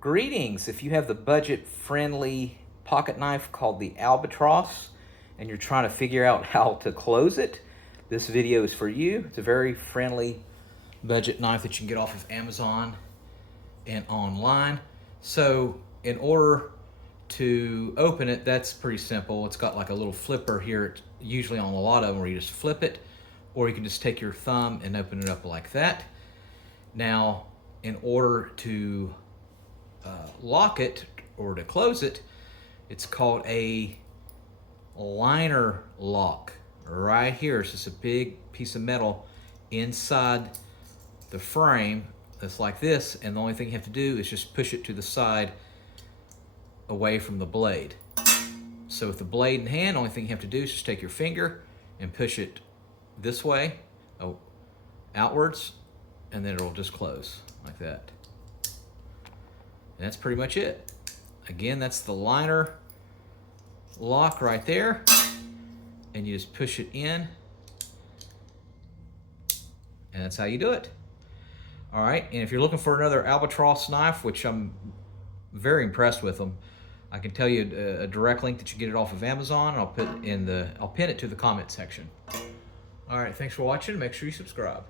Greetings. If you have the budget-friendly pocket knife called the Albatross and you're trying to figure out how to close it, this video is for you. It's a very friendly budget knife that you can get off of Amazon and online. So in order to open it, that's pretty simple. It's got like a little flipper here, usually on a lot of them, where you just flip it, or you can just take your thumb and open it up like that. Now, in order to lock it or to close it, it's called a liner lock. Right here, it's just a big piece of metal inside the frame that's like this, and the only thing you have to do is just push it to the side away from the blade. So with the blade in hand, the only thing you have to do is just take your finger and push it this way, outwards, and then it'll just close like that. And that's pretty much it. Again, that's the liner lock right there. And you just push it in. And that's how you do it. All right, and if you're looking for another Albatross knife, which I'm very impressed with them, I can tell you a direct link that you get it off of Amazon. I'll pin it to the comment section. All right, thanks for watching. Make sure you subscribe.